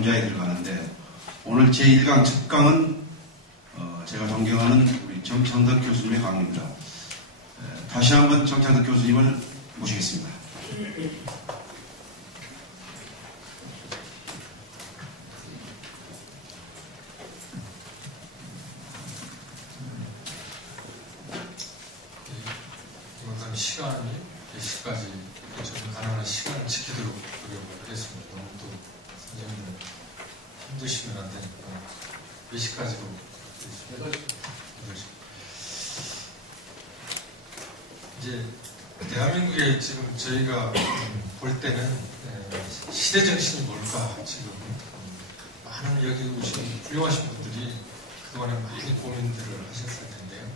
분야에 들어가는데 오늘 제1강 첫 강은 제가 존경하는 우리 정창덕 교수님의 강의입니다. 다시 한번 정창덕 교수님을 모시겠습니다. 이번 시간이 몇 시까지 좀 가능한 시간을 지키도록 노력하겠습니다. 너무 또 선생님들 힘드시면 안 되니까 몇 시까지로 8시. 이제 대한민국에 지금 저희가 볼 때는 시대 정신이 뭘까 지금 많은 여기 오신 훌륭하신 분들이 그동안에 많이 고민들을 하셨을 텐데요.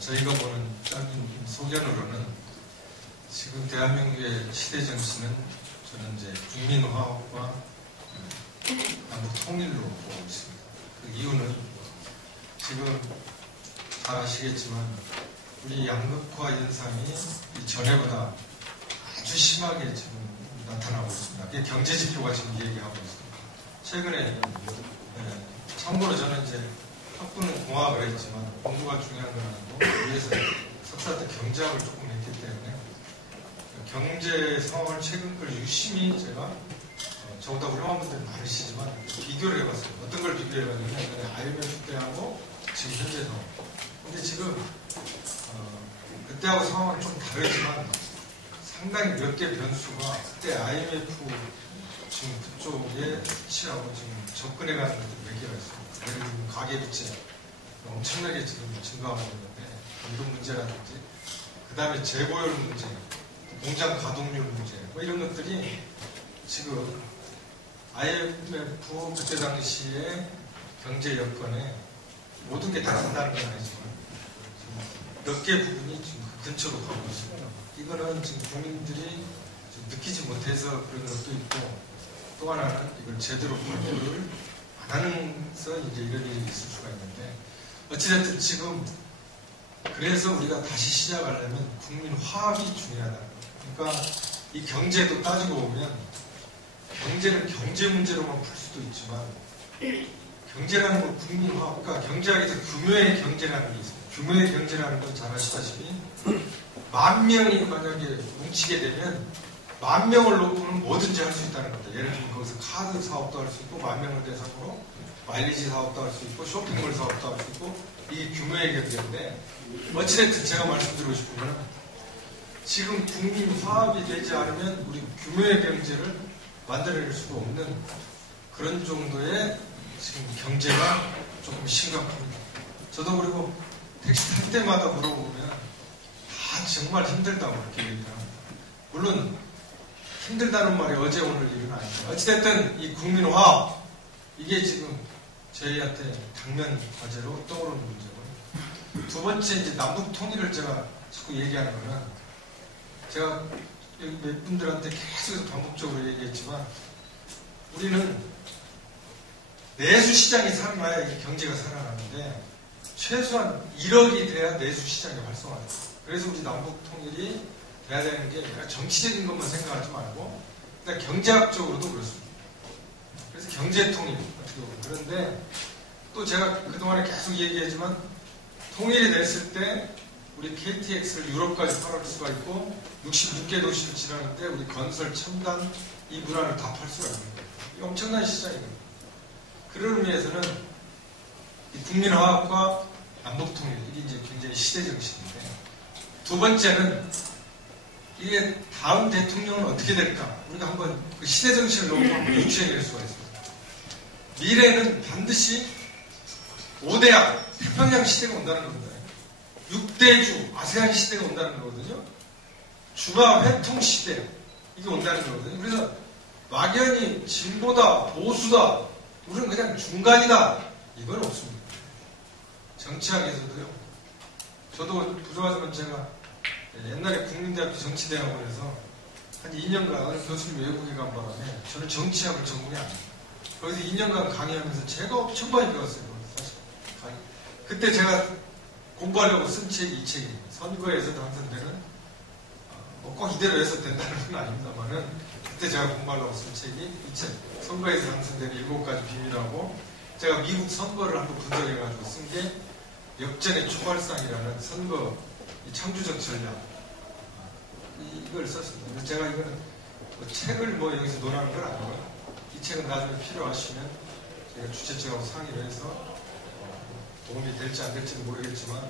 저희가 보는 짧은 소견으로는 지금 대한민국의 시대 정신은 저는 이제 국민화합과 남북 통일로 보고 있습니다. 그 이유는 지금 잘 아시겠지만 우리 양극화 현상이 전에보다 아주 심하게 지금 나타나고 있습니다. 그게 경제 지표가 지금 얘기하고 있습니다. 최근에 참고로 저는 이제 학부는 공학을 했지만 공부가 중요한 건 아니고 위에서 석사 때 경제학을 조금 했기 때문에 경제 상황을 최근 걸 유심히 제가 저보다 훌륭한 분들이 많으시지만 비교를 해봤어요. 어떤 걸 비교해봤냐면 IMF 때하고 지금 현재 상황. 근데 지금 그때하고 상황은 좀 다르지만 상당히 몇 개 변수가 그때 IMF 지금 그쪽에 수치하고 지금 접근해가는 것들 몇 개가 있습니다. 예를 들면 가계부채 엄청나게 지금 증가하고 있는데 이런 문제라든지 그 다음에 재고율 문제, 공장 가동률 문제 뭐 이런 것들이 지금 IMF 그때 당시에 경제 여건에 모든 게 다 된다는 건 아니지만 몇 개 부분이 지금 근처로 가고 있습니다. 이거는 지금 국민들이 좀 느끼지 못해서 그런 것도 있고 또 하나는 이걸 제대로 발표를 안 하면서 이제 이런 일이 있을 수가 있는데 어찌됐든 지금 그래서 우리가 다시 시작하려면 국민 화합이 중요하다는 거예요. 그러니까 이 경제도 따지고 보면 경제는 경제 문제로만 풀 수도 있지만 경제라는 건 국민 화합, 그러니까 경제학에서 규모의 경제라는 게 있어요. 규모의 경제라는 건 잘 아시다시피 10,000명이 만약에 뭉치게 되면 10,000명을 놓고는 뭐든지 할 수 있다는 겁니다. 예를 들면 거기서 카드 사업도 할 수 있고 10,000명을 대상으로 마일리지 사업도 할 수 있고 쇼핑몰 사업도 할 수 있고 이게 규모의 경제인데 어찌됐든 제가 말씀드리고 싶은 거는 지금 국민 화합이 되지 않으면 우리 규모의 경제를 만들어낼 수가 없는 그런 정도의 지금 경제가 조금 심각합니다. 저도 그리고 택시 탈 때마다 물어보면 다 정말 힘들다고 그렇게 얘기합니다. 물론 힘들다는 말이 어제 오늘 일은 아니죠. 어찌됐든 이 국민화합 이게 지금 저희한테 당면 과제로 떠오르는 문제고요. 두 번째 이제 남북 통일을 제가 자꾸 얘기하는 거는 제가 여기 몇 분들한테 계속 반복적으로 얘기했지만 우리는 내수 시장이 살아나야 이 경제가 살아나는데 최소한 1억이 돼야 내수 시장이 활성화돼요. 그래서 우리 남북 통일이 돼야 되는 게 정치적인 것만 생각하지 말고 일단 경제학적으로도 그렇습니다. 그래서 경제 통일 그런데 또 제가 그동안에 계속 얘기했지만 통일이 됐을 때 우리 KTX를 유럽까지 팔을 수가 있고 66개 도시를 지나는데 우리 건설, 첨단 이 문화를 다 팔 수가 있는 거예요. 이게 엄청난 시장이거든요. 그런 의미에서는 국민화합과 남북통일 이게 이제 굉장히 시대정신인데 두 번째는 이게 다음 대통령은 어떻게 될까? 우리가 한번 그 시대정신을 놓고 한번 유추해낼 수가 있습니다. 미래는 반드시 5대양 태평양 시대가 온다는 겁니다. 6대주 아세안 시대가 온다는 거거든요. 중화 회통 시대 이게 온다는 거거든요. 그래서 막연히 진보다 보수다 우리는 그냥 중간이다 이건 없습니다. 정치학에서도요. 저도 부족하지만 제가 옛날에 국민대학교 정치대학원에서 한 2년간 교수님 외국에 간 바람에 저는 정치학을 전공이 안 해요. 거기서 2년간 강의하면서 제가 엄청 많이 배웠어요. 사실 그때 제가 공부하려고 쓴 책이 이 책입니다. 선거에서 당선되는 꼭 이대로 해서 된다는 건 아닙니다만은 그때 제가 공부하려고 쓴 책이 이 책, 선거에서 당선되는 7가지 비밀하고, 제가 미국 선거를 한번 분석해가지고 쓴 게 역전의 초발상이라는 선거 창조적 전략, 이걸 썼습니다. 그래서 제가 이거는 책을 여기서 논하는 건 아니고요. 이 책은 나중에 필요하시면 제가 주최 측하고 상의를 해서 도움이 될지 안 될지는 모르겠지만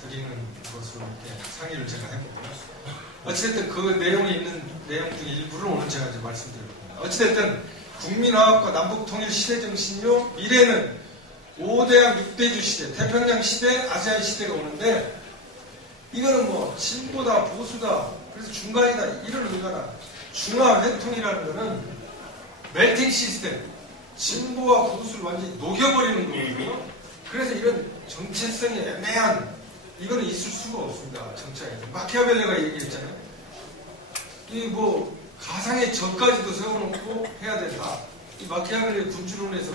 드리는 것으로 이렇게 상의를 제가 해보고요. 어찌됐든 그 내용에 있는 내용 중 일부를 오늘 제가 이제 말씀드릴 겁니다. 어찌됐든 국민화합과 남북통일 시대 정신이요, 미래는 5대양 6대주 시대, 태평양 시대, 아시안 시대가 오는데, 이거는 진보다 보수다, 그래서 중간이다, 이런 의미가 중화회통이라는 거는 멜팅 시스템, 진보와 보수를 완전히 녹여버리는 거거든요. 그래서 이런 정체성이 애매한, 이거는 있을 수가 없습니다. 정치에서. 마키아벨리가 얘기했잖아요. 이 가상의 적까지도 세워놓고 해야 된다. 이 마키아벨리의 군주론에서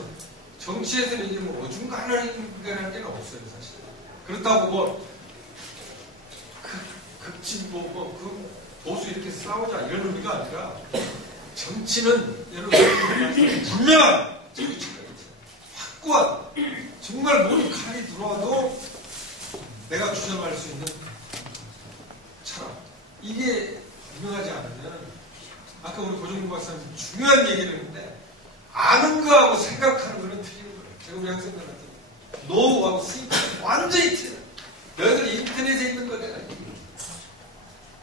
정치에서는 이게 어중간한 게 없어요, 사실. 그렇다고 극진보, 보수 이렇게 싸우자 이런 의미가 아니라, 정치는 여러분 분명한 정치가 있어요. 확고한, 정말 뭔 칼이 들어와도 내가 주장할 수 있는 철학. 이게 분명하지 않으면, 아까 우리 고정국 박사님 중요한 얘기를 했는데, 아는 거하고 생각하는 거는 틀린 거예요. 제가 우리 학생들한테 노하고 스윙 완전히 틀려요. 너희들 인터넷에 있는 거 내가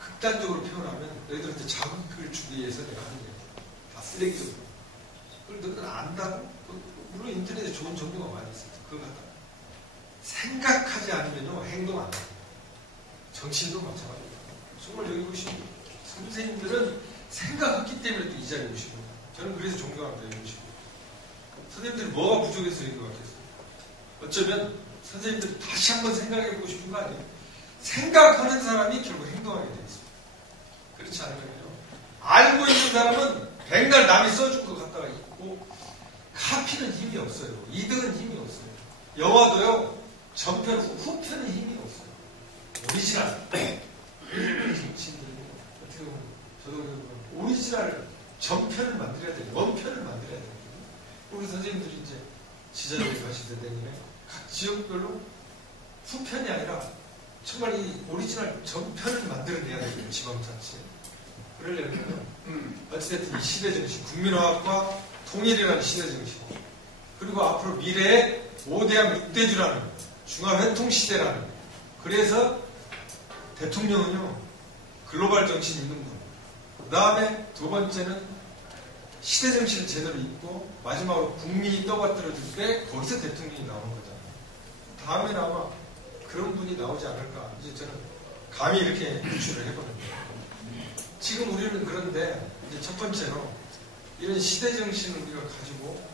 극단적으로 표현하면 너희들한테 자극을 주기 위해서 내가 하는 거예요. 다 쓰레기적으로. 그걸 너희들 안다고? 물론 인터넷에 좋은 정보가 많이 있어요. 그거 같다. 생각하지 않으면요, 행동 안 해요. 정치인도 마찬가지입니다. 정말 여기 보시면 선생님들은 생각했기 때문에 또 이 자리에 오신 거예요. 저는 그래서 존경합니다. 여기 오시고. 선생님들이 뭐가 부족해서 이런 것 같겠어요? 어쩌면 선생님들이 다시 한번 생각해보고 싶은 거 아니에요? 생각하는 사람이 결국 행동하게 되어 있습니다. 그렇지 않으면요, 알고 있는 사람은 백날 남이 써준 것 갖다가 있고, 카피는 힘이 없어요. 이득은 힘이 없어요. 영화도요, 전편, 후편은 힘이 없어요. 오리지널. 정치인들은 어떻게 보면, 저도 오리지널 전편을 만들어야 돼요. 원편을 만들어야 돼요. 우리 선생님들이 이제 지자체에 가시던 데님에 각 지역별로 후편이 아니라 정말 이 오리지널 전편을 만들어내야 돼요. 지방자치. 그러려면 어찌됐든 이 시대정신, 국민화합과 통일이라는 시대정신, 그리고 앞으로 미래의 5대양 6대주라는 중화회통시대라는, 그래서 대통령은요, 글로벌 정신 있는 분, 그 다음에 두 번째는 시대정신을 제대로 입고, 마지막으로 국민이 떠받들어줄 때 거기서 대통령이 나오는 거잖아요. 다음에는 아마 그런 분이 나오지 않을까, 이제 저는 감히 이렇게 유추를 해보는데, 지금 우리는 그런데 이제 첫 번째로 이런 시대정신을 우리가 가지고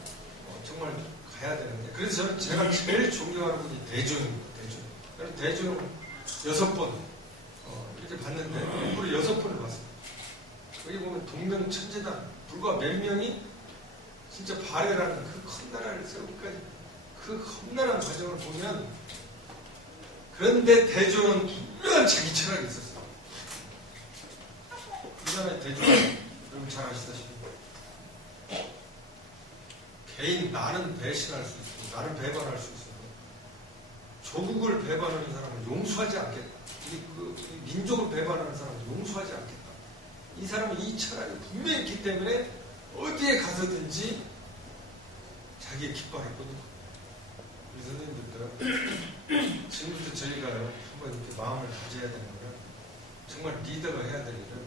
정말 가야 되는데, 그래서 저는 제가 제일 존경하는 분이 대조영입니다. 저는 대조영 6번 이렇게 봤는데, 우리 6번을 봤습니다. 여기 보면 동명천재단 불과 몇 명이 진짜 발해라는 그 큰 나라를 세우기까지 그 험난한 과정을 보면, 그런데 대조는 분명한 자기 철학이 있었어요. 그 다음에 대조는 여러분 잘 아시다시피 개인 나는 배신할 수 있고 나는 배반할 수 있어도 조국을 배반하는 사람은 용서하지 않겠다. 이 민족을 배반하는 사람은 용서하지 않겠다. 이 사람은 이 철학이 분명히 있기 때문에 어디에 가서든지 자기의 깃발했거든요. 우리 선생님들도 지금부터 저희가 한번 이렇게 마음을 가져야 되는 거는, 정말 리더가 해야 될 일은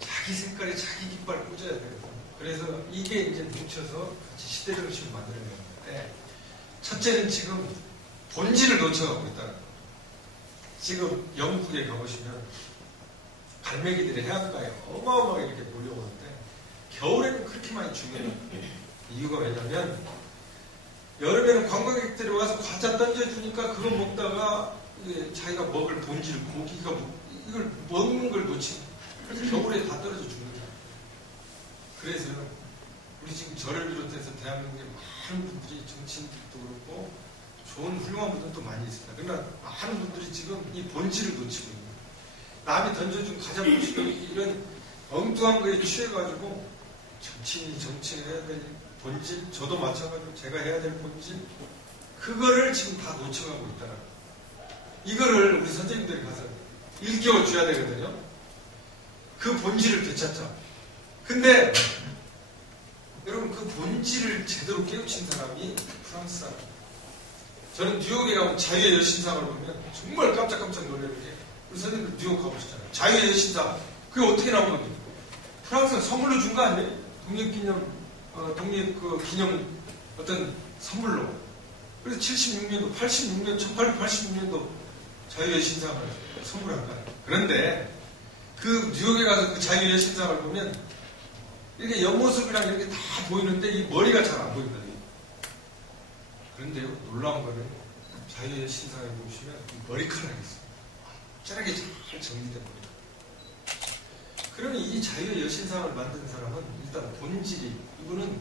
자기 색깔에 자기 깃발을 꽂아야 되거든요. 그래서 이게 이제 뭉쳐서 같이 시대정신을 만들어내는 건데, 첫째는 지금 본질을 놓쳐가고 있다는 거예요. 지금 영국에 가보시면 갈매기들이 해안가에 어마어마하게 이렇게 몰려오는데, 겨울에는 그렇게 많이 죽여요. 이유가 왜냐면, 여름에는 관광객들이 와서 과자 던져주니까 그거 먹다가 자기가 먹을 본질, 고기가 이걸 먹는 걸 놓치고, 그래서 겨울에 다 떨어져 죽는 거예요. 그래서 우리 지금 저를 비롯해서 대한민국에 많은 분들이, 정치인들도 그렇고 좋은 훌륭한 분들도 많이 있습니다. 그러나 많은 분들이 지금 이 본질을 놓치고 있는 거예요. 남이 던져준 과자 보시고 이런 엉뚱한 거에 취해가지고 정치해야 될 본질, 저도 마찬가지로 제가 해야 될 본질, 그거를 지금 다 놓쳐가고 있다는 거예요. 이거를 우리 선생님들이 가서 일깨워줘야 되거든요. 그 본질을 되찾자. 근데 여러분, 그 본질을 제대로 깨우친 사람이 프랑스 사람. 저는 뉴욕에 가면 자유의 여신상을 보면 정말 깜짝깜짝 놀라는 게, 우리 선생님들 뉴욕 가보셨잖아요. 자유의 여신상. 그게 어떻게 나온 겁니까? 프랑스가 선물로 준 거 아니에요? 기념 어떤 선물로. 그래서 76년도, 1886년도 자유의 신상을 선물한 거예요. 그런데 그 뉴욕에 가서 그 자유의 신상을 보면 이렇게 옆모습이랑 이렇게 다 보이는데 이 머리가 잘 안 보인다. 그런데요, 놀라운 거는 자유의 신상에 보시면 이 머리카락이 있어요. 쩌라게 잘 정리된 머리카락. 그러면 이 자유의 여신상을 만든 사람은 일단 본질이, 이분은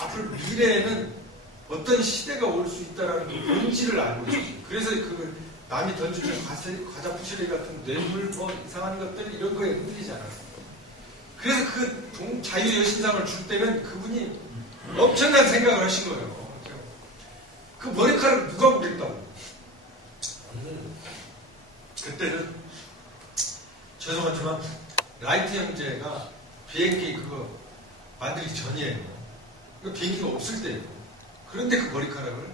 앞으로 미래에는 어떤 시대가 올 수 있다는 그 본질을 알고 있어요. 그래서 그 남이 던져준 과자 부시리 같은 뇌물, 이상한 것들 이런 거에 흔들리지 않았어요. 그래서 그 자유의 여신상을 줄 때는 그분이 엄청난 생각을 하신 거예요. 그 머리카락을 누가 보겠다고. 그때는 죄송하지만 라이트 형제가 비행기 그거 만들기 전이에요. 그 비행기가 없을 때예요. 그런데 그 머리카락을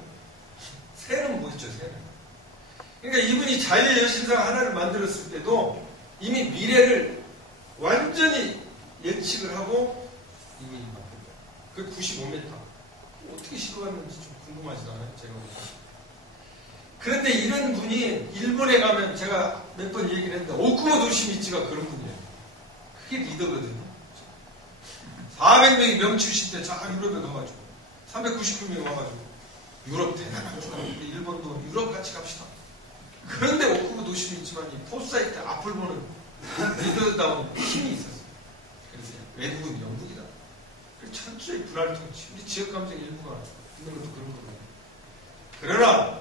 새는 못 있죠, 새는. 그러니까 이분이 자유의 여신상 하나를 만들었을 때도 이미 미래를 완전히 예측을 하고 이미 그 95m 어떻게 시도했는지 좀 궁금하지도 않아요, 제가 보기엔. 그런데 이런 분이 일본에 가면 제가 몇 번 얘기를 했는데 오쿠모 도시미치가 그런 분이에요. 그게 리더거든요. 400명이 명치우실 때 자 유럽에 가가지고 399명이 와가지고 유럽 대단하죠. 우리 일본도 유럽 같이 갑시다. 그런데 오쿠모 도시미치만 이 포사이트 앞을 보는 리더다운 힘이 있었어요. 그래서 외국은 영국이다. 철저히 불알통치. 우리 지역감정의 일부가 있는 것도 그런 거거든요. 그러나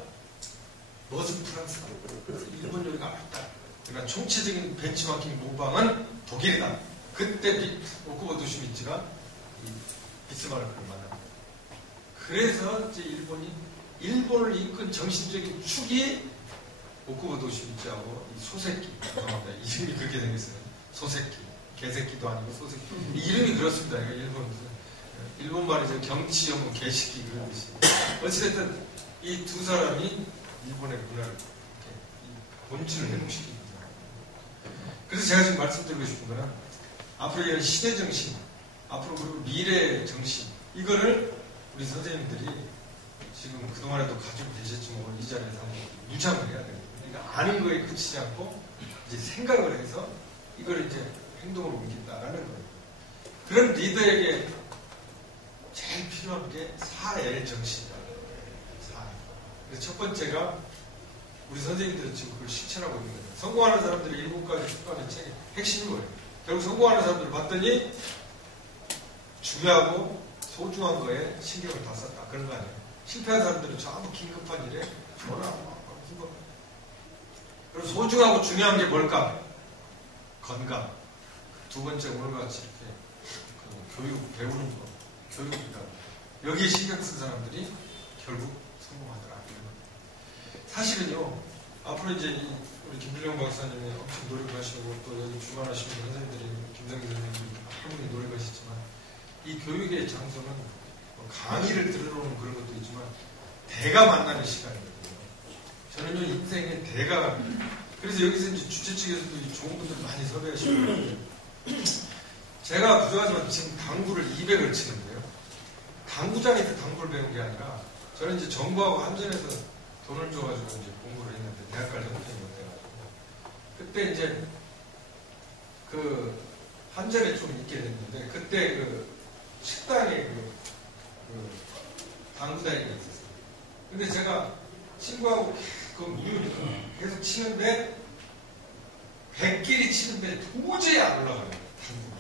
멋은 프랑스다. 그래서 일본 요리가 맞다. 그러나 총체적인 벤치마킹 모방은 독일이다. 그때 오쿠모 도시미치가 비스마르크를 만납니다. 그래서 이제 일본을 이끈 정신적인 축이 오쿠모 도시미치하고 이 소새끼. 죄송합니다. 이름이 그렇게 생겼어요. 소새끼. 개새끼도 아니고 소새끼. 이름이 그렇습니다. 일본 말이죠. 경치용 개새끼 그런 뜻이. 어찌됐든 이 두 사람이 일본의 문화를 이렇게 본질을 회복시킵니다. 그래서 제가 지금 말씀드리고 싶은 거는 앞으로 이런 시대 정신, 앞으로 그리고 미래의 정신, 이거를 우리 선생님들이 지금 그동안에도 가지고 계셨지만 이 자리에서 한번 무장을 해야 돼요. 그러니까 아는 거에 그치지 않고 이제 생각을 해서 이걸 이제 행동으로 옮긴다라는 거예요. 그런 리더에게 제일 필요한 게 사엘 정신이다. 사엘. 첫 번째가 우리 선생님들은 지금 그걸 실천하고 있는 거예요. 성공하는 사람들이 7가지 습관의 책의 핵심인 거예요. 결국 성공하는 사람들을 봤더니 중요하고 소중한 거에 신경을 다 썼다. 그런 거 아니에요. 실패한 사람들은 전부 긴급한 일에 전화, 무슨 거. 그리고 소중하고 중요한 게 뭘까? 건강. 두 번째 오늘 같이 이렇게 교육 배우는 거, 교육이다. 여기에 신경 쓴 사람들이 결국 성공하더라. 사실은요, 앞으로 이제 우리 김필영 박사님이 엄청 노력하시고 또 여기 주관하시는 선생님들이 김정기 선생님이 할머니 노력하시지만 이 교육의 장소는 강의를 들으러오는 그런 것도 있지만 대가 만나는 시간이거든요. 저는요 인생의 대가 그래서 여기서 이제 주최 측에서도 좋은 분들 많이 섭외하시고 있는데 제가 부족하지만 지금 당구를 200을 치는데요. 당구장에서 당구를 배운 게 아니라 저는 이제 정부하고 한전에서 돈을 줘가지고 이제 공부를 했는데 대학까지 형편이 못 돼가지고 그때 이제 그 한전에 좀 있게 됐는데 그때 그 식당에 그 당구장이 있었어요. 근데 제가 친구하고 계속 치는데 100끼리 치는데 도저히 안 올라가요.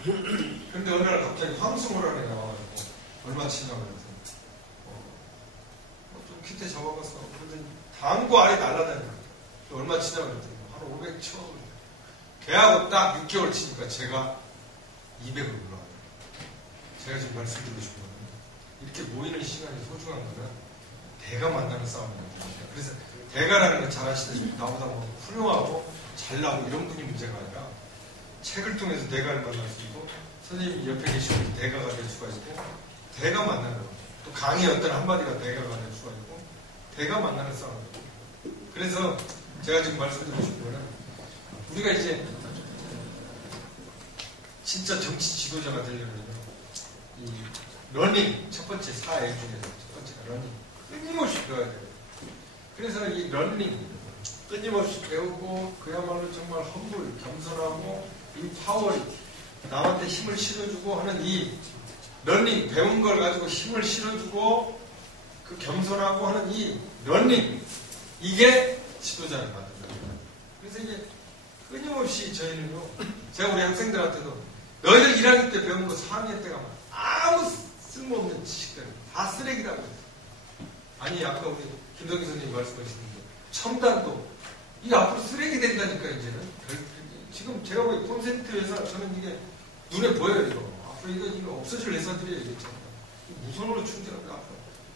그런데 어느 날 갑자기 황승호라는 애 나와가지고 얼마 치냐고 그래서 좀 기대 잡아봤어. 그러더니 당구 알이 날라다녀. 얼마 치냐고 그랬더니 한 500 쳐. 걔하고 딱 6개월 치니까 제가 200으로 올라가요. 제가 지금 말씀드리고 싶은 거는 이렇게 모이는 시간이 소중한 거는 대가 만나는 싸움이거든요. 그래서 대가라는 건 잘 아시다시피 나보다 뭐 훌륭하고 잘나고 이런 분이 문제가 아니라 책을 통해서 대가를 만날 수 있고 선생님이 옆에 계시면 대가가 될 수가 있고 대가 만나는 거. 또 강의 어떤 한마디가 대가가 될 수가 있고 대가 만나는 싸움이거든요. 그래서 제가 지금 말씀드리고 싶은 거는 우리가 이제 진짜 정치 지도자가 되려면요. 이 러닝 첫 번째 사회 중에서 첫 번째가 러닝 끊임없이 배워야 돼요. 그래서 이 러닝 끊임없이 배우고 그야말로 정말 험불 겸손하고 이 파워 남한테 힘을 실어주고 하는 이 러닝 배운 걸 가지고 힘을 실어주고 그 겸손하고 하는 이 러닝 이게 지도자를 만든다. 그래서 이게 끊임없이 저희는요. 제가 우리 학생들한테도 너희들 1학년 때 배운 거 4학년 때 가면 아무 쓸모없는 지식들 다 쓰레기라고 했어요. 아니 아까 우리 김동기 선생님이 말씀하시는데 첨단도 이게 앞으로 쓰레기 된다니까 이제는 지금 제가 보기 콘센트 회사 저는 이게 눈에 보여요 이거 앞으로 이거 없어질 회사들이에요 이게 무선으로 충전합니다 앞으로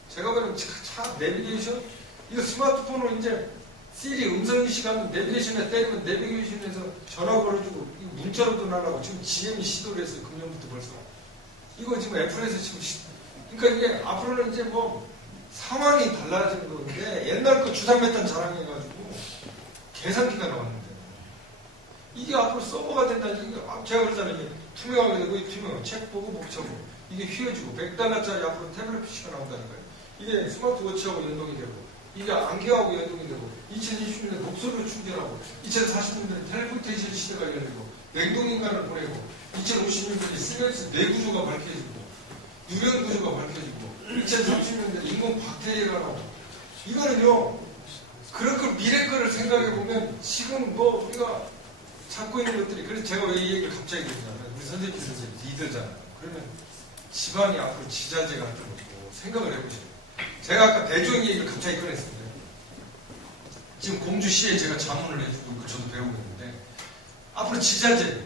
제가 보면 차 내비게이션 이거 스마트폰으로 이제 시리 음성인식하면 내비게이션에 때리면 내비게이션에서 전화 걸어주고 문자로도 나가고 지금 GM이 시도를 했어요 금년부터 벌써 이거 지금 애플에서 지금 그러니까 이게 앞으로는 이제 뭐 상황이 달라지는 건데 옛날 거 주사메탄 자랑해가지고 계산기가 나왔는데 이게 앞으로 서버가 된다니 이게 제가 그러잖아요 이게 투명하게 되고 투명하게 책 보고 목차고 이게 휘어지고 $100짜리 앞으로 태블릿 PC가 나온다니까요 이게 스마트워치하고 연동이 되고 이게 안경하고 연동이 되고 2020년에 목소리로 충전하고 2040년대에 텔레포테이션 시대가 열리고 냉동인간을 보내고 2050년대에 스멜스 뇌구조가 밝혀지고 유전구조가 밝혀지고 2030년대 인공 박테리아가 나오고 이거는요 그런 걸 미래 거를 생각해보면 지금 뭐 우리가 찾고 있는 것들이 그래서 제가 왜 이 얘기를 갑자기 드리냐면 우리 선생님께서 이제 리더잖아요 그러면 지방이 앞으로 지자재 같은 것도 생각을 해보세요 제가 아까 대중 얘기를 갑자기 꺼냈습니다 지금 공주시에 제가 자문을 해주고 있고 저도 배우고 있는데 앞으로 지자재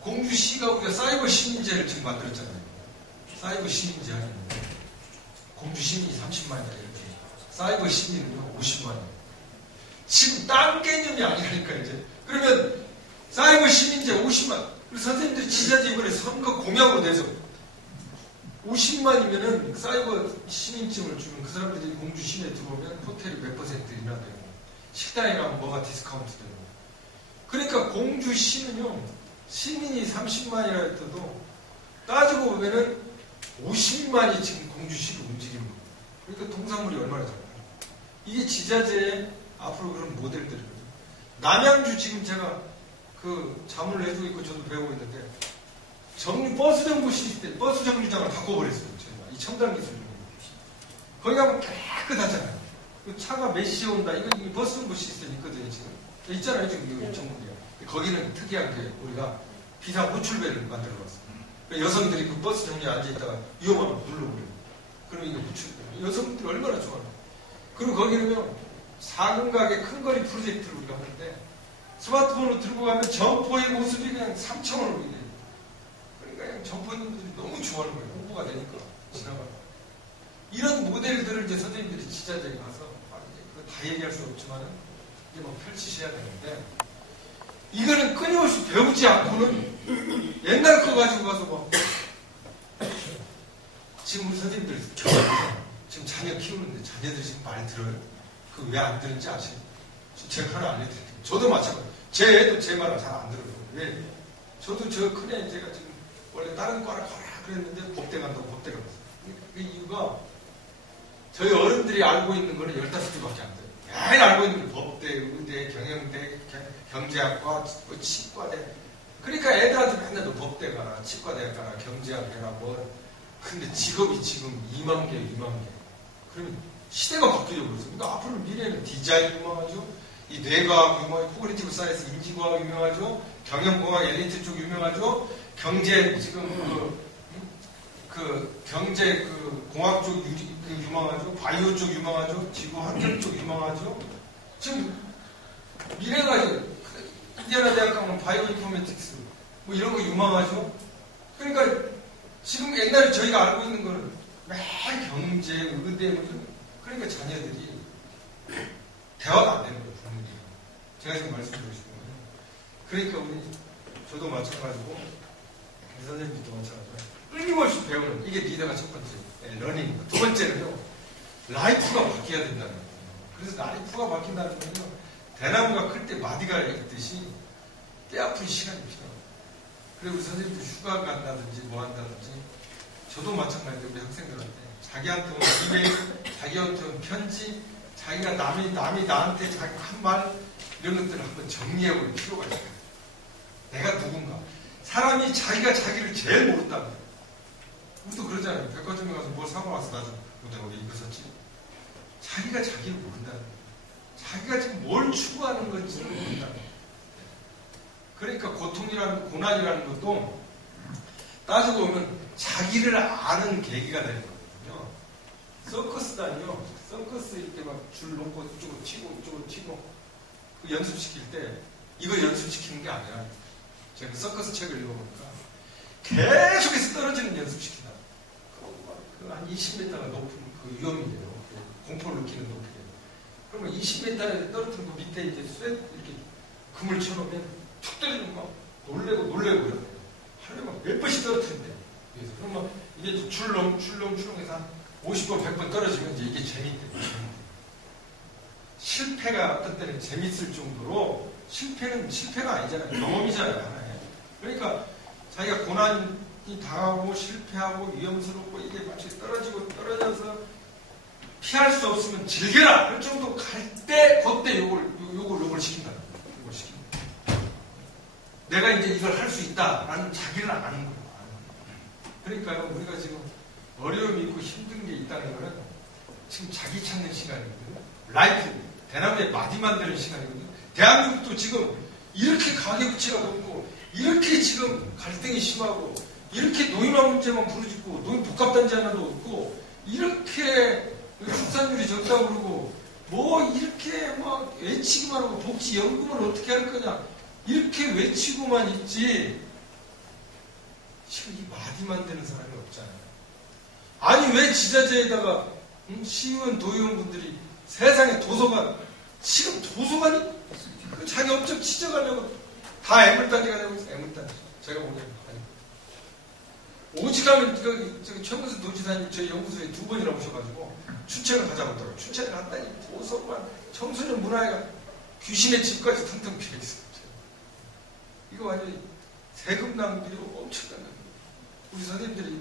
공주시가 우리가 사이버 시민제를 지금 만들었잖아요 사이버 시민제 하는데 공주 시민이 30만이다 이렇게 사이버 시민은요 50만이에요 지금 딴 개념이 아니니까 이제 그러면 사이버 시민제 50만 우리 선생님들이 지자체 이번에 선거 공약으로 내서 50만이면은 사이버 시민증을 주면 그 사람들이 공주 시내에 들어오면 호텔이 몇 %이나 되고 식당이나 뭐가 디스카운트 되고 그러니까 공주 시는요 시민이 30만이라 해도 따지고 보면은 50만이 지금 공주시를 움직이는 거예요. 그러니까 동사물이 얼마나 작아요. 이게 지자체의 앞으로 그런 모델들이거든요. 남양주 지금 제가 그 자문을 해주고 있고 저도 배우고 있는데 버스 정부 시스템, 버스 정류장을 바꿔버렸어요. 저희가 이 첨단 기술로. 거기 가면 깨끗하잖아요. 그 차가 몇 시에 온다. 이거 버스 정부 시스템 있거든요. 지금 있잖아요. 지금 이 전문이요. 거기는 특이한 게 우리가 비상 호출배를 만들어봤어요. 여성들이 그 버스 정류에 앉아있다가 위험하면 눌러버려요. 그러면 이게 호출배. 여성들이 얼마나 좋아요. 그리고 거기는요. 작은 가게 큰 거리 프로젝트를 우리가 하는데 스마트폰으로 들고 가면 점포의 모습이 그냥 3,000원으로 보이네요. 그러니까 그냥 점포 있는 분들이 너무 좋아하는 거예요. 홍보가 되니까 지나가요. 이런 모델들을 이제 선생님들이 지자체에 가서 그거 다 얘기할 수 없지만은 이제 뭐 펼치셔야 되는데 이거는 끊임없이 배우지 않고는 옛날 거 가지고 가서 뭐 지금 우리 선생님들 지금 자녀 키우는데 자녀들이 지금 말 들어요? 그 왜 안 듣는지 아세요? 제가 하나 알려드릴게요. 저도 마찬가지예요. 제 애도 제 말을 잘 안 들어요. 왜? 저도 저 큰애 제가 지금 원래 다른 과를 가라 그랬는데 법대 간다고 법대 갔어요. 그 이유가 저희 어른들이 알고 있는 거는 15개밖에 안 돼요. 매일 알고 있는 법대, 의대, 경영대, 경제학과, 치과대. 그러니까 애들한테 맨날 너 법대 가라, 치과대 가라, 경제학 해라, 뭐. 근데 직업이 지금 2만 개. 그러면 시대가 바뀌려고 그랬어요. 그러니까 앞으로 미래는 디자인 유명하죠. 이 뇌과학 유명하죠. 코그니티브 사이언스 인지과학 유명하죠. 경영공학 엘리트 쪽 유명하죠. 경제 지금 경제 공학 쪽 유명하죠. 바이오 쪽 유명하죠. 지구 환경 쪽 유명하죠. 지금 미래가 인디아나 대학 가면 바이오 인포메틱스 뭐 이런 거 유명하죠. 그러니까 지금 옛날에 저희가 알고 있는 거는 매일 경제, 의대, 그러니까 자녀들이 대화가 안 되는 거예요, 부모님이. 제가 지금 말씀드리고 싶은 거예요. 그러니까 저도 마찬가지고, 선생님도 마찬가지고, 끊임없이 배우는, 이게 리더가 첫 번째, 러닝. 두 번째는요, 라이프가 바뀌어야 된다는 거예요. 그래서 라이프가 바뀐다는 거는요, 대나무가 클 때 마디가 있듯이 때 아픈 시간이 필요해요. 그리고 우리 선생님도 휴가 간다든지 뭐 한다든지, 저도 마찬가지로 우리 학생들한테 자기한테 온 이메일, 자기한테 온 편지, 자기가 남이 나한테 자기 한 말, 이런 것들을 한번 정리해볼 필요가 있어요. 내가 누군가. 사람이 자기가 자기를 제일 모른다는 거예요. 우리도 그러잖아요. 백화점에 가서 뭘 사고 와서 나도 내가 왜 이거 샀지? 자기가 자기를 모른다는 거예요. 자기가 지금 뭘 추구하는 건지를 모른다는 거예요. 그러니까 고난이라는 것도 따지고 보면 자기를 아는 계기가 되는 거거든요. 서커스단이요. 서커스 이렇게 막 줄 놓고 이쪽으로 튀고 그 연습시킬 때 이거 연습시키는 게 아니라 제가 서커스 책을 읽어보니까 계속해서 떨어지는 연습시킨다. 한 20m가 높은 그 위험이에요. 공포를 느끼는 높이에요. 그러면 20m에 떨어뜨린 거 밑에 이제 이렇게 금을 쳐놓으면 툭 떨어지면 막 놀래고 그래요. 하루에 몇 번씩 떨어뜨린대요. 그래서 그러면 이게 출렁해서 한 50번, 100번 떨어지면 이제 이게 재밌대요. 실패가 어떤 때는 재밌을 정도로 실패가 아니잖아요. 경험이잖아요. 하나에. 그러니까 자기가 고난이 당하고 실패하고 위험스럽고 이게 마치 떨어져서 피할 수 없으면 즐겨라! 그 정도 갈 때, 그때 요걸 시킨다. 요걸 시킨다. 내가 이제 이걸 할 수 있다라는 자기를 아는 거예요. 그러니까요, 우리가 지금 어려움이 있고 힘든 게 있다는 거는 지금 자기 찾는 시간이거든요. 라이프, 대나무에 마디 만드는 시간이거든요. 대한민국도 지금 이렇게 가계부채가 높고, 이렇게 지금 갈등이 심하고, 이렇게 노인화 문제만 부르짖고, 노인 복합단지 하나도 없고, 이렇게 출산율이 적다고 그러고, 뭐 이렇게 막 외치기만 하고 복지연금을 어떻게 할 거냐, 이렇게 외치고만 있지, 지금 이 마디 만드는 사람이 없잖아요. 아니 왜 지자체에다가 시의원, 도의원분들이 세상에 도서관, 지금 도서관이 그 자기 업적 치져가려고 다 애물단지가 되고 있어요. 애물단지. 제가 보기에는 오직하면 저기 최문수 도지사님 저희 연구소에 2번이나 오셔가지고 춘천을 가자고 하더라고요. 춘천에 갔다니 도서관, 청소년 문화회가 귀신의 집까지 텅텅 비어있어요. 이거 완전히 세금 낭비로 엄청난 겁니다. 우리 선생님들이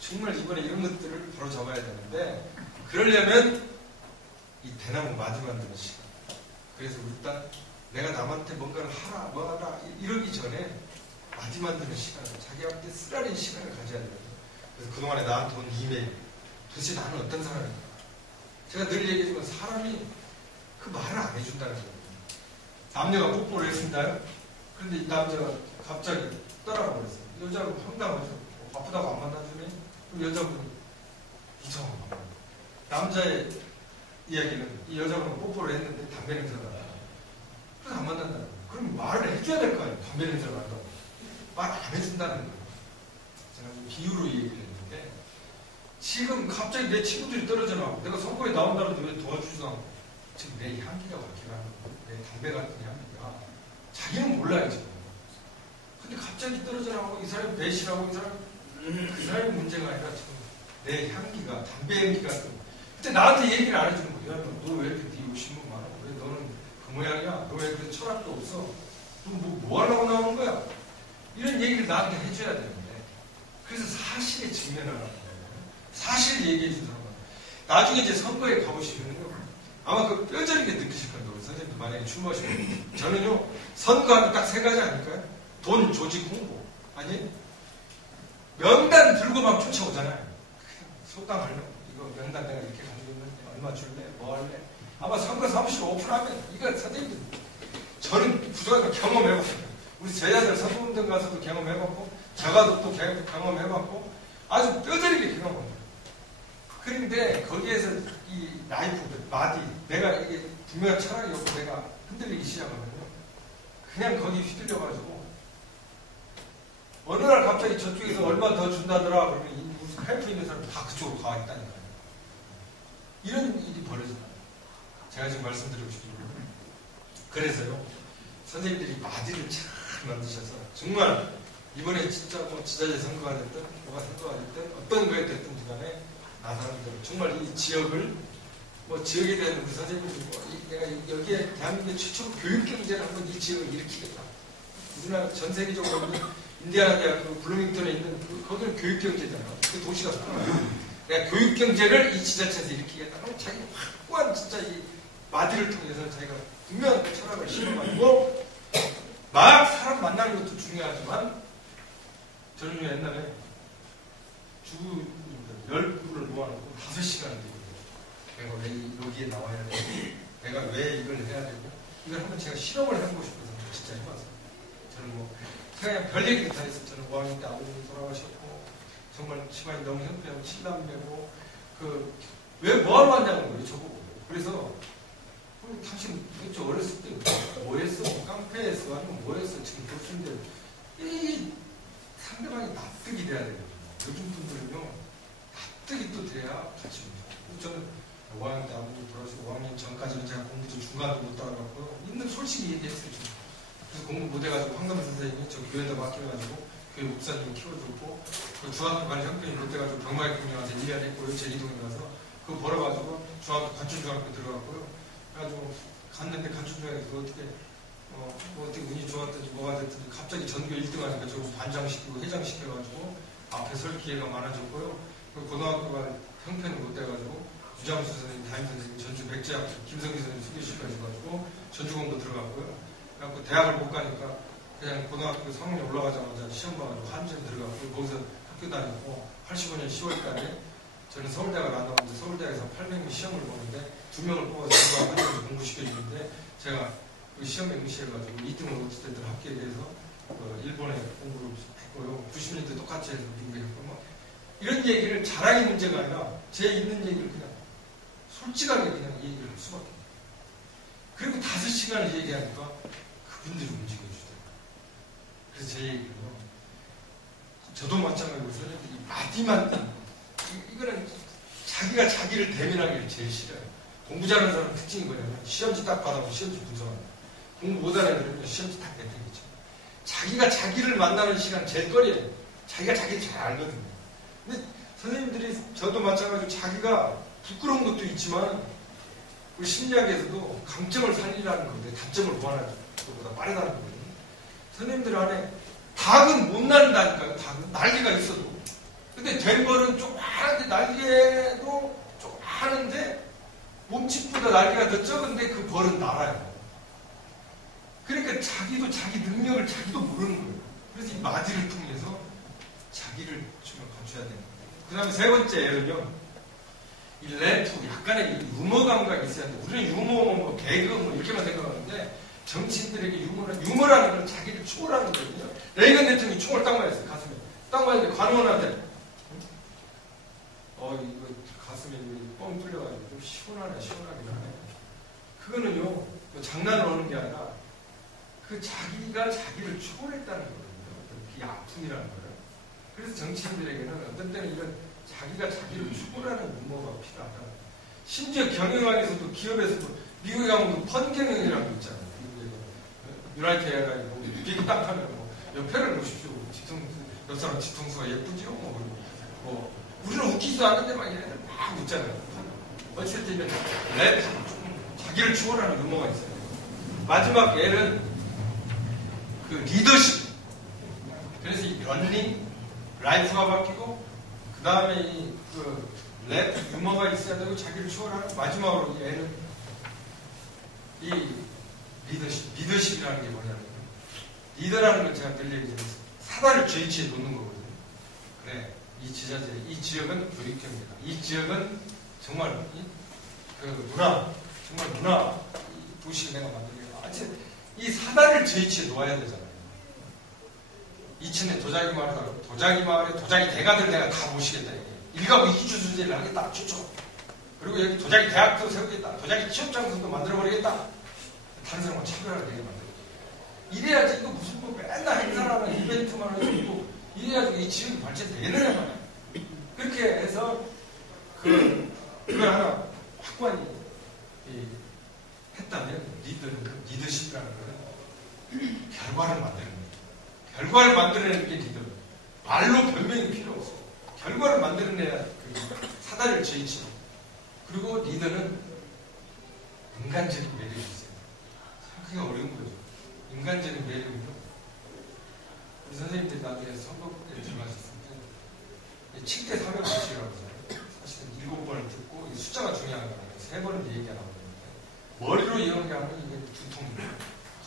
정말 이번에 이런 것들을 바로 잡아야 되는데, 그러려면 이 대나무 마디 만드는 시간. 그래서 일단 내가 남한테 뭔가를 하라, 뭐 하라, 이러기 전에 마디 만드는 시간을, 자기한테 쓰라린 시간을 가져야 돼요. 그래서 그동안에 나한테 온 이메일, 도대체 나는 어떤 사람인가. 제가 늘 얘기하지만 사람이 그 말을 안 해준다는 거예요. 남녀가 뽀뽀를 했습니다요. 그런데 이 남자가 갑자기 떠나가 버렸어요. 여자를 황당하죠. 바쁘다고 안 만나주네? 그럼 여자분이 이상한 거. 남자의 이야기는 이 여자분은 뽀뽀를 했는데 담배 냄새가 나요. 그래서 안 만난다는 거예요. 그럼 말을 해줘야 될 거 아니에요. 담배 냄새가 난다고. 말 안 해준다는 거예요. 제가 비유로 얘기를 했는데, 지금 갑자기 내 친구들이 떨어져 나오고, 내가 선거에 나온다는데 왜 도와주지도 않고, 지금 내 향기가 바뀌어가는 거예요. 내 담배 같은 향기가. 자기는 몰라요, 지금. 근데 갑자기 떨어져 나오고, 이 사람이 배신하고, 그 사람의 문제가 아니라 지금 내 향기가, 담배 향기가 좀. 그때 나한테 얘기를 안 해주는 거예요. 너 왜 이렇게 네 욕심은 많아? 왜 너는 그 모양이야? 너 왜 그런 철학도 없어? 너 뭐 하려고 나오는 거야? 이런 얘기를 나한테 해줘야 되는데. 그래서 사실에 직면하라는 거예요. 사실 얘기해 주는 사람은. 나중에 이제 선거에 가보시면요. 아마 그 뼈저리게 느끼실 겁니다. 우리 선생님도 만약에 출마하시면. 저는요, 선거하면 딱 3가지 아닐까요? 돈, 조직, 홍보. 아니, 명단 들고 막 쫓아오잖아요. 그냥 속담하려고. 이거 명단 내가 이렇게 가지고 있는데 얼마 줄래? 뭐 할래? 아마 선거 사무실 오픈하면 이거 선생님들, 저는 부족하게 경험해봤어요. 우리 제자들 선거운동 가서도 경험해봤고, 저가도 또 경험해봤고, 아주 뼈저리게 경험합니다. 그런데 거기에서 이 라이프, 마디, 내가 이게 분명한 철학이 없고 내가 흔들리기 시작하면요. 그냥 거기 휘둘려가지고 어느 날 갑자기 저쪽에서 얼마 더 준다더라. 그러면 무슨 헬프 있는 사람 다 그쪽으로 가 있다니까요. 이런 일이 벌어진다. 제가 지금 말씀드리고 싶은 건 그래서요. 선생님들이 마디를 잘 만드셔서 정말 이번에 진짜 뭐 지자체 선거가 됐든 뭐가 선거가 됐든 어떤 거에 됐든 간에 나사람들 정말 이 지역을 뭐 지역에 대한 우리 선생님들이 내가 여기에 대한민국 최초로 교육경제를 한번 이 지역을 일으키겠다. 우리나라 전 세계적으로 있는 인디아나 대학교 블루밍턴에 있는 거기는 교육경제잖아. 그 도시가 살아요. 내가 교육경제를 이 지자체에서 일으키겠다. 그럼 자기 확고한 진짜 이 마디를 통해서 자기가 분명한 그 철학을 실현하고 막 사람 만나는 것도 중요하지만 저는 옛날에 주 10분을 모아놓고 5시간을 되거든요. 내가 왜 여기에 나와야 되고 내가 왜 이걸 해야 되고 이걸 한번 제가 실험을 해보고 싶어서 진짜 해봤어요. 저는 뭐 그냥 별 얘기도 다 했어요. 저는 5학년 때 아버님이 돌아가셨고 정말 집안이 너무 형편하고 7남매고 왜 뭐하러 왔냐는 거예요. 저보고. 그래서 당신 도대체 어렸을 때 뭐 했어? 깡패했어? 아니면 뭐 했어? 지금 교수인데 이 상대방이 납득이 돼야 되거든요. 요즘 분들은요 납득이 또 돼야 같이 옵니다. 저는 5학년 때 아버님 돌아가시고 5학년 전까지는 제가 공부도 중간도 못 따라갔고요. 있는 솔직히 얘기했어요. 그래서 공부 못해가지고 황금 선생님이 저 교회에다 맡겨가지고 교회 목사님이 키워줬고 그 중학교 간 형편이 못 돼가지고 병마의군에 와서 1년 했고요. 제이동에 가서 그거 벌어가지고 중학교 관춘중학교 들어갔고요. 그래가지고 갔는데 관춘중학교에서 어떻게 운이 좋았든지 뭐가 됐든지 갑자기 전교 1등 하니까 저 반장시키고 회장시켜가지고 앞에 설 기회가 많아졌고요. 그 고등학교가 형편이 못 돼가지고 유장수 선생님, 담임 선생님, 전주 맥제학 김성기 선생님 소개시켜가지고 전주공도 들어갔고요. 그래갖고 대학을 못 가니까 그냥 고등학교 3학년 올라가자마자 시험 봐가지고 한전 들어갔고 거기서 학교 다녔고 85년 10월달에 저는 서울대학을 안 나왔는데 서울대학에서 800명 시험을 보는데 2명을 뽑아서 한전 공부시켜주는데 제가 그 시험에 응시해가지고 2등을 어쨌든 합격에 대해서 일본에 공부를 했고요. 90년대 똑같이 해서 미국에 했고 뭐 이런 얘기를 자랑이 문제가 아니라 제 있는 얘기를 그냥 솔직하게 그냥 얘기를 할 수밖에 없어요. 그리고 5시간을 얘기하니까 그분들이 움직여주더라고요. 그래서 제 얘기는요. 저도 마찬가지로 선생님들이 마디만 이거는 자기가 자기를 대면하기를 제일 싫어요. 공부 잘하는 사람 특징이 뭐냐면 시험지 딱 받아보고 시험지 분석합니다. 공부 못하는 애들은 시험지 딱 내팽개죠. 자기가 자기를 만나는 시간 제일 거리예요. 자기가 자기를 잘 알거든요. 근데 선생님들이 저도 마찬가지로 자기가 부끄러운 것도 있지만 우리 심리학에서도 강점을 살리라는 건데 단점을 보완하는 것보다 빠르다는 거거든요. 선생님들 안에 닭은 못 날린다니까요. 닭은 날개가 있어도. 근데 된 벌은 조그마한데 날개도 조그마한데 몸집보다 날개가 더 적은데 그 벌은 날아요. 그러니까 자기도 자기 능력을 자기도 모르는 거예요. 그래서 이 마디를 통해서 자기를 좀 갖춰야 되는 거예요. 그 다음에 세 번째 예는요. 이 래프, 약간의 유머 감각이 있어야 돼요. 우리는 유머, 뭐, 개그, 뭐, 이렇게만 생각하는데, 정치인들에게 유머라는 건 자기를 초월하는 거거든요. 레이건 대통령이 총을 딱 맞았어요, 가슴에. 딱 맞았는데, 관원한테, 이거 가슴에 뻥 뚫려가지고 좀 시원하긴 하네. 그거는요, 뭐 장난을 하는 게 아니라, 그 자기가 자기를 초월했다는 거거든요. 이 아픔이라는 거예요. 그래서 정치인들에게는 어떤 때는 이런 자기가 자기를 초월하는 유머가 필요하다. 심지어 경영학에서도 기업에서도 미국에 가면 그 펀 경영이라는 거 있잖아요. 미국에 유나이티드 에어라인이 비행기 딱 하면 뭐 옆에를 보십시오. 옆 사람 뒤통수가 예쁘지요. 뭐 우리는 웃기지도 않는데 막 얘네들 막 웃잖아요. 어쨌든 랩 자기를 초월하는 유머가 있어요. 마지막 예는 그 리더십. 그래서 이 런닝 라이프가 바뀌고 그 다음에 그 랩 유머가 있어야 되고 자기를 초월하는 마지막으로 얘는 이 리더십이라는 게 뭐냐면 리더라는 걸 제가 늘 얘기했어요. 사다를 죄치에 놓는 거거든요. 그래 이 지역은 교육형입니다. 이 지역은 정말 문화 도시를 내가 만들겠다. 이 사다를 죄치에 놓아야 되잖아요. 이천에 도자기 마을에 도자기 대가들 내가 다 모시겠다. 일가구 이주 주제를 하겠다. 좋죠. 그리고 여기 도자기 대학도 세우겠다. 도자기 취업장소도 만들어버리겠다. 다른 사람과 차별하게 되게 만들고. 이래야지 이거 무슨 뭐 맨날 행사나 이벤트만 하고 이래가지고 이 지역이 발전되느냐 말이야. 그렇게 해서 그걸 하나 확고히 했다면 리더십이라는 것은 결과를 만드는 거예요. 결과를 만들어내는 게 리더. 말로 변명이 필요 없어. 결과를 만들어내야 사다리를 제치고. 그리고 리더는 인간적인 매력이 있어요. 그게 어려운 거죠. 인간적인 매력은요. 우리 선생님들이 나중에 선거에 들어가셨을 때 7대 450이라고 하잖아요. 사실은 7번을 듣고 숫자가 중요한 거예요. 3번은 얘기하라고 하는데 머리로 이야기하면 이게 두통이에요.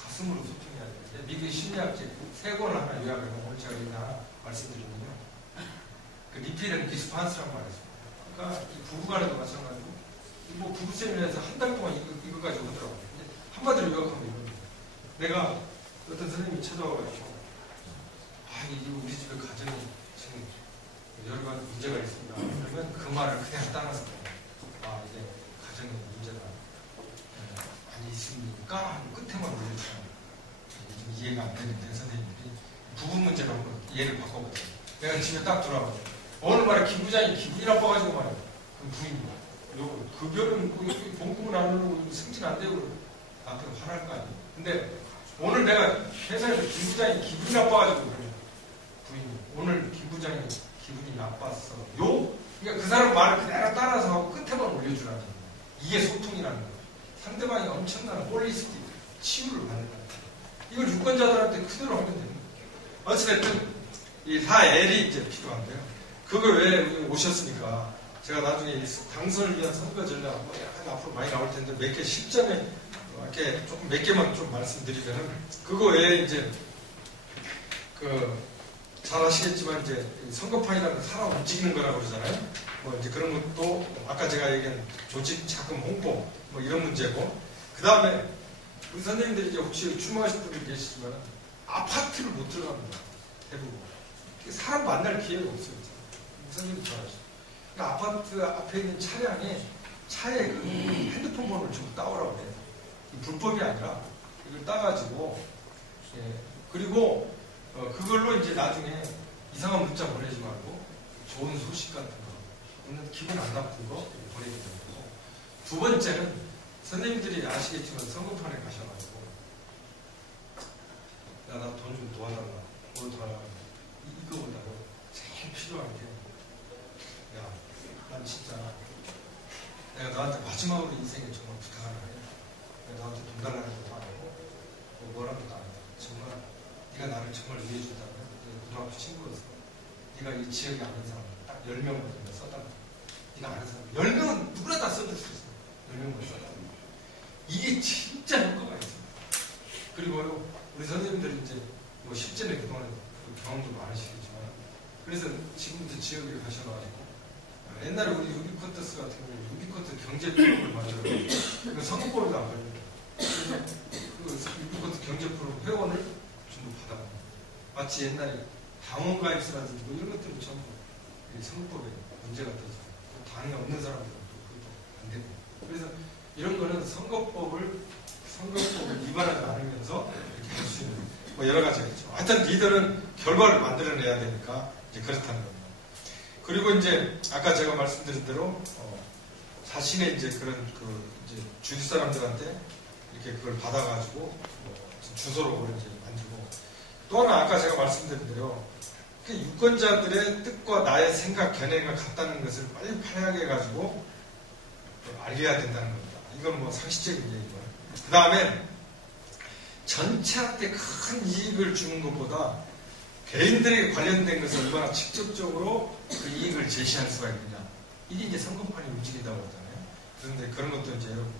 가슴으로 소통해야 되는데 미국의 심리학적 3권을 하나 요약하면 오늘 제가 여기 하나 말씀드리면요. 그 리필 앤 리스판스라고 말했습니다. 그러니까 이 부부간에도 마찬가지고 뭐 부부 세미나에서 한 달 동안 이거 가지고 하더라고요. 근데 한마디로 요약하면 이겁니다. 내가 어떤 선생님이 찾아와가지고 이거 우리 집에 가정이 지금 여러 가지 문제가 있습니다. 그러면 그 말을 그냥 따라서 이제 가정에 문제가 많이 있습니까? 하고 끝에만 올려주잖아요. 좀 이해가 안 되는데 선생님들이 부부 문제로 한번 이해를 바꿔보세요. 내가 집에 딱 들어와서 어느 말에 김 부장이 기분이 나빠가지고 말이야. 그럼 부인이야. 급여는 봉급은 안 오르고 승진 안 되고 나한테 화날 거 아니에요. 근데 오늘 내가 회사에서 김 부장이 기분이 나빠가지고 부인이 오늘 김 부장이 기분이 나빴어요. 그러니까 그 사람 말을 그대로 따라서 하고 끝에만 올려주라는 거예요. 이게 소통이라는 거예요. 상대방이 엄청난 홀리스틱 치유를 받는 거예요. 이걸 유권자들한테 그대로 하면 됩니다. 어찌됐든 이 4L이 이제 필요한데요. 그걸 왜 오셨으니까 제가 나중에 당선을 위한 선거 전략 약간 앞으로 많이 나올 텐데 몇 개 실전에 이렇게 조금 몇 개만 좀 말씀드리면은 그거 외에 이제 잘 아시겠지만 이제 선거판이라는 건 사람 움직이는 거라고 그러잖아요. 뭐 이제 그런 것도 아까 제가 얘기한 조직 자금 홍보 뭐 이런 문제고 그 다음에 우리 선생님들이 이제 혹시 출마하실 분들이 계시지만 아파트를 못 들어갑니다. 대부분 사람 만날 기회가 없어요. 선생님도 잘 아시죠. 그러니까 아파트 앞에 있는 차에 그 핸드폰 번호를 전부 따오라고 해요. 불법이 아니라 이걸 따가지고 그리고 그걸로 이제 나중에 이상한 문자 보내지 말고 좋은 소식 같은 거, 기분 안 나쁜 거 보내게 되고 두 번째는 선생님들이 아시겠지만 선거판에 가셔가지고 야, 나 돈 좀 도와달라. 뭘 도와달라. 이거보다도 제일 필요한 게 야, 난 진짜 내가 너한테 마지막으로 인생에 정말 부탁 하나 해. 내가 너한테 돈 달라는 것도 아니고 뭐라고도 안 해. 정말 네가 나를 정말 위해준다면 고등학교 친구였어. 네가 이 지역에 아는 사람 딱 10명만 써달라. 네가 아는 사람 10명은 누구나 다 써줄 수 있어. 10명만 써달라. 이게 진짜 효과가 있습니다. 그리고요 우리 선생님들이 이제 뭐 실전에 그동안 경험도 많으시겠지만 그래서 지금부터 지역에 가셔가지고 옛날에 우리 유비쿼터스 같은 경우 유비쿼터 경제 프로그램을 만들어요. 그 선거법에도 안 걸려요. 그래서 그 유비쿼터 경제 프로그램 회원을 전부 받아갑니다. 마치 옛날에 당원 가입서라든지 뭐 이런 것들은 전부 선거법에 문제가 되죠. 당이 없는 사람들은 또 그것도 안 되고. 그래서 이런 거는 선거법을 위반하지 않으면서 이렇게 할 수 있는 뭐 여러 가지가 있죠. 하여튼 리더는 결과를 만들어내야 되니까 이제 그렇다는 겁니다. 그리고 이제 아까 제가 말씀드린 대로 자신의 이제 그런 이제 주위 사람들한테 이렇게 그걸 받아가지고 주소로 그걸 이제 만들고 또 하나 아까 제가 말씀드린 대로 그 유권자들의 뜻과 나의 생각 견해가 같다는 것을 빨리 파악해 가지고 알려야 된다는 겁니다. 이건 뭐 상식적인 얘기고요. 그 다음에 전체한테 큰 이익을 주는 것보다 개인들에게 관련된 것을 얼마나 직접적으로 그 이익을 제시할 수가 있느냐. 이게 이제 선거판이 움직인다고 하잖아요. 그런데 그런 것도 이제 여러분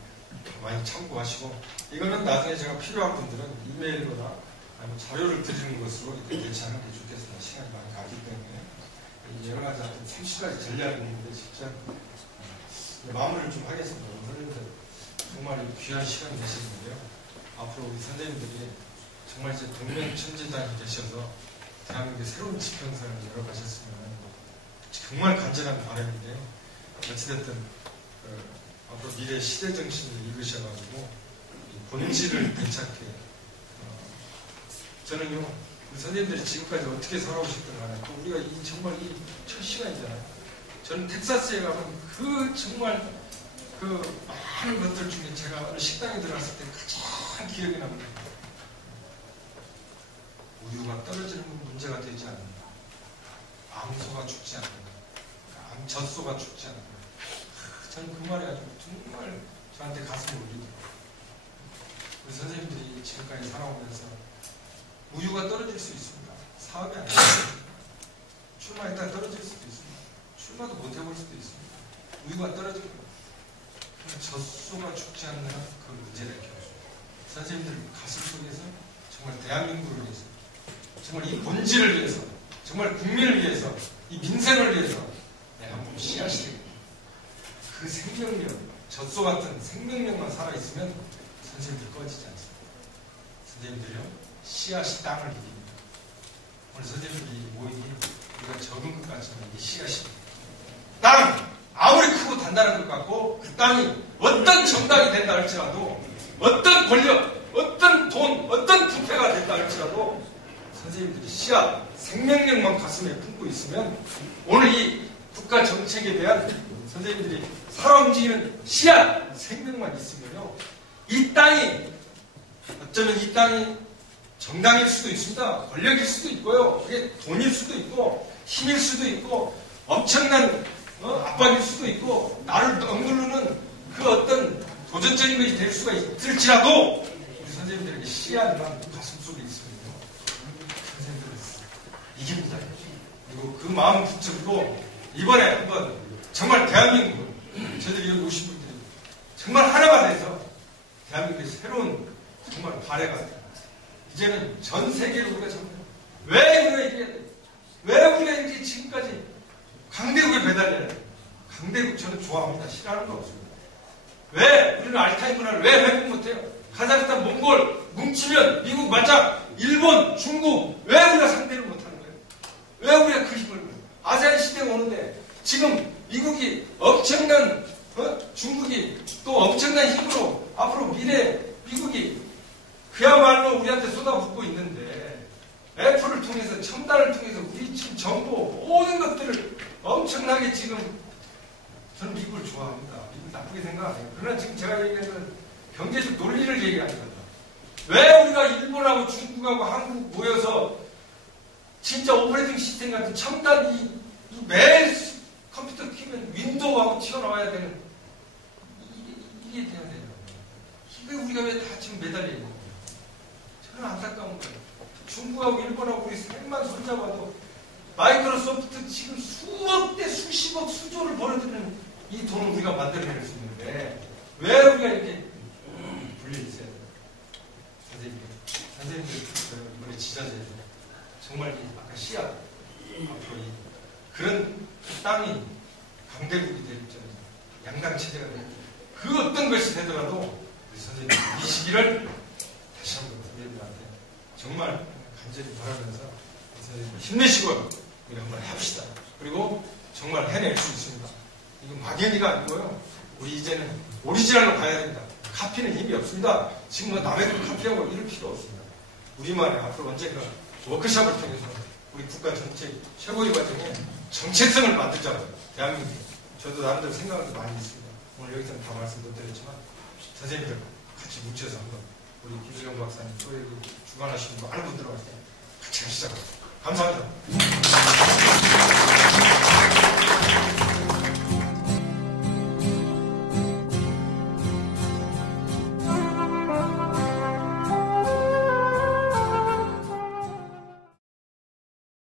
많이 참고하시고 이거는 나중에 제가 필요한 분들은 이메일이나 아니면 자료를 드리는 것으로 이렇게 대체하는 게 좋겠습니다. 시간이 많이 가기 때문에 여러 가지 30가지 전략이 있는데 직접 마무리를 좀 하겠습니다. 선생님들 정말 귀한 시간이 되셨는데요. 앞으로 우리 선생님들이 정말 이제 동명천지단이 되셔서 대한민국의 새로운 지평선을 열어가셨으면 정말 간절한 바람인데요. 어찌됐든 앞으로 미래 시대 정신을 읽으셔가지고 본질을 되찾게 저는요 선생님들이 지금까지 어떻게 살아오셨든 간에 또 우리가 정말 이 첫 시간이잖아요. 저는 텍사스에 가면 그 정말 그 많은 것들 중에 제가 어느 식당에 들어갔을 때 가장 기억에 남는 우유가 떨어지는 건 문제가 되지 않는다. 암소가 죽지 않는다. 젖소가 죽지 않는다. 저는 그 말이 아주 정말 저한테 가슴을 울리더라고요. 우리 선생님들이 지금까지 살아오면서 우유가 떨어질 수 있습니다. 사업이 안 돼요. 출마했다 떨어질 수도 있습니다. 출마도 못 해볼 수도 있습니다. 우유가 떨어질 겁니다. 젖소가 죽지 않는 그 문제를 겪었습니다. 선생님들 가슴 속에서 정말 대한민국을 위해서, 정말 이 본질을 위해서, 정말 국민을 위해서, 이 민생을 위해서 내가 한번 씨앗이 되겠다. 그 생명력, 젖소 같은 생명력만 살아있으면 선생님들 꺼지지 않습니다. 선생님들요, 씨앗이 땅을 이깁니다. 오늘 선생님들이 모임이 우리가 적은 것 같지만 이게 씨앗입니다. 땅! 아무리 크고 단단한 것 같고 그 땅이 어떤 정당이 된다 할지라도, 어떤 권력, 어떤 돈, 어떤 부패가 된다 할지라도 선생님들이 씨앗, 생명력만 가슴에 품고 있으면 오늘 이 국가 정책에 대한 선생님들이 살아 움직이는 씨앗, 생명만 있으면요, 이 땅이, 어쩌면 이 땅이 정당일 수도 있습니다. 권력일 수도 있고요. 그게 돈일 수도 있고 힘일 수도 있고 엄청난 압박일 수도 있고 나를 억누르는 그 어떤 도전적인 것이 될 수가 있을지라도 우리 선생님들에게 씨앗만 가슴속에 있으면요, 선생님들은 이깁니다. 그리고 그 마음 붙잡고 이번에 한번 정말 대한민국, 저희들이 여기 오신 분들이 정말 하나가 돼서 대한민국의 새로운 정말 발해가 돼요. 이제는 전 세계로 우리가 정말 왜 우리가 이겨야 돼? 왜 우리가 이렇게 지금까지 강대국에 매달려야 돼? 강대국 저는 좋아합니다. 싫어하는 거 없습니다. 왜 우리는 알타이 문화를 왜 회복 못해요? 카자흐스탄, 몽골 뭉치면 미국, 맞아, 일본, 중국 왜 우리가 상대를 못하는 거예요? 왜 우리가 그 힘을 아세안 시대가 오는데 지금 미국이 엄청난 중국이 또 엄청난 힘으로 앞으로 미래 미국이 그야말로 우리한테 쏟아붓고 있는데 애플을 통해서 첨단을 통해서 우리 지금 정보 모든 것들을 엄청나게 지금 저는 미국을 좋아합니다. 미국 나쁘게 생각 안 해요. 그러나 지금 제가 얘기하는 경제적 논리를 얘기하는 겁니다. 왜 우리가 일본하고 중국하고 한국 모여서 진짜 오퍼레이팅 시스템 같은 첨단 이 매일 컴퓨터 키면 윈도우하고 튀어나와야 되는 이게 돼야 돼요. 이게 우리가 왜 다 지금 매달려 있는 거예요? 저는 안타까운 거예요. 중국하고 일본하고 우리 셋만 손잡아도 마이크로소프트 지금 수억 대 수십억 수조를 벌어들이는 이 돈을 우리가 만들어낼 수 있는데 왜 우리가 이렇게 불려 있어야 돼요? 선생님들 이번에 지자체에서 정말 아까 씨앗 앞으로 그런 땅이 강대국이 될 줄, 양당체제가 될 줄, 그 어떤 것이 되더라도 우리 선생님 이 시기를 다시 한번 선생님들한테 정말 간절히 바라면서 선생님 힘내시고 우리 한번 합시다. 그리고 정말 해낼 수 있습니다. 이거 막연히가 아니고요. 우리 이제는 오리지널로 가야 됩니다. 카피는 힘이 없습니다. 지금 뭐 남의 걸 카피하고 이럴 필요 없습니다. 우리만의 앞으로 언젠가 워크숍을 통해서 우리 국가 정책 최고의 과정에 정체성을 만들자고요. 대한민국. 저도 나름대로 생각하는 게 많이 있습니다. 오늘 여기서는 다 말씀 못 드렸지만 선생님들 같이 뭉쳐서 한번 우리 김수경 박사님 또 여기 주관하시는 많은 분들과 같이 하시자고요. 감사합니다.